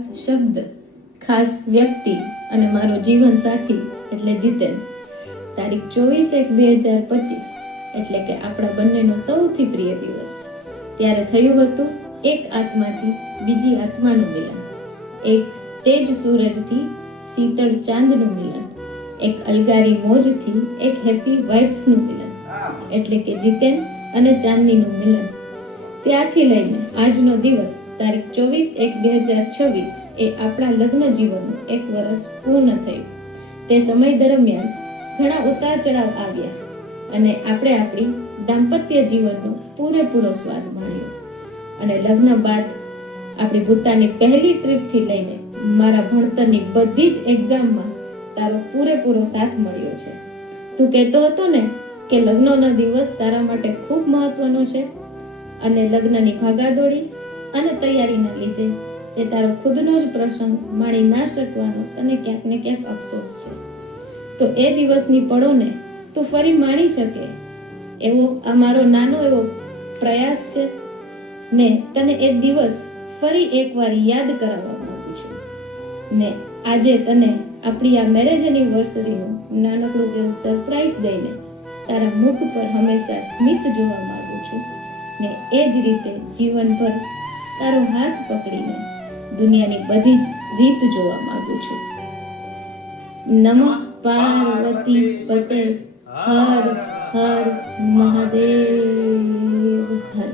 ખાસ શબ્દ, ખાસ વ્યક્તિ અને મારો જીવન સાથી એટલે જીતેન. તારીખ 24/1/2025 એટલે કે આપણા બંનેનો સૌથી પ્રિય દિવસ. ત્યારે થયું હતું એક આત્માથી બીજી આત્માનું મિલન, એક તેજ સૂરજથી શીતળ ચાંદનું મિલન, એક અલગારી મોજથી એક હેપી વાઇબ્સનું મિલન, એટલે કે જીતેન અને ચાંદનીનું મિલન. ત્યારથી લઈને આજનો દિવસ તારીખ 24/1/2026 એ આપણા લગ્ન જીવનનું 1 વર્ષ પૂર્ણ થયું. તે સમય દરમિયાન ઘણા ઉતાર ચઢાવ આવ્યા અને આપણે આપણી દાંપત્ય જીવનનો પૂરેપૂરો સ્વાદ માણ્યો. અને લગ્ન બાદ આપણી ભૂતાની પહેલી ટ્રીપથી લઈને મારા ભણતરની બધી જ એક્ઝામમાં તારો પૂરેપૂરો સાથ મળ્યો છે. તું કહેતો હતો ને કે લગ્નનો દિવસ તારા માટે ખૂબ મહત્વનો છે અને લગ્નની ભાગાદોડી અને તૈયારીના લીધે તે તારો ખુદનો જ પ્રસંગ માણી ના શકવાનો તને ક્યાંક ને ક્યાંક અફસોસ છે. તો એ દિવસની પળોને તું ફરી માણી શકે એવો આ મારો નાનો એવો પ્રયાસ છે ને તને એ દિવસ ફરી એકવાર યાદ કરાવવા માંગુ છું. ને આજે તને આપણી આ મેરેજ એનિવર્સરીનું નાનકડું એવું સરપ્રાઈઝ દઈને તારા મુખ પર હંમેશા સ્મિત જોવા માંગુ છું ને એ જ રીતે જીવનભર તારો હાથ પકડીને દુનિયાની બધી જ રીત જોવા માંગુ છું. નમઃ પાર્વતી પતે હર હર મહાદેવ હર.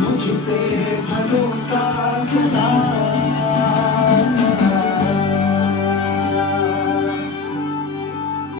मुझ पे भरोसा सदा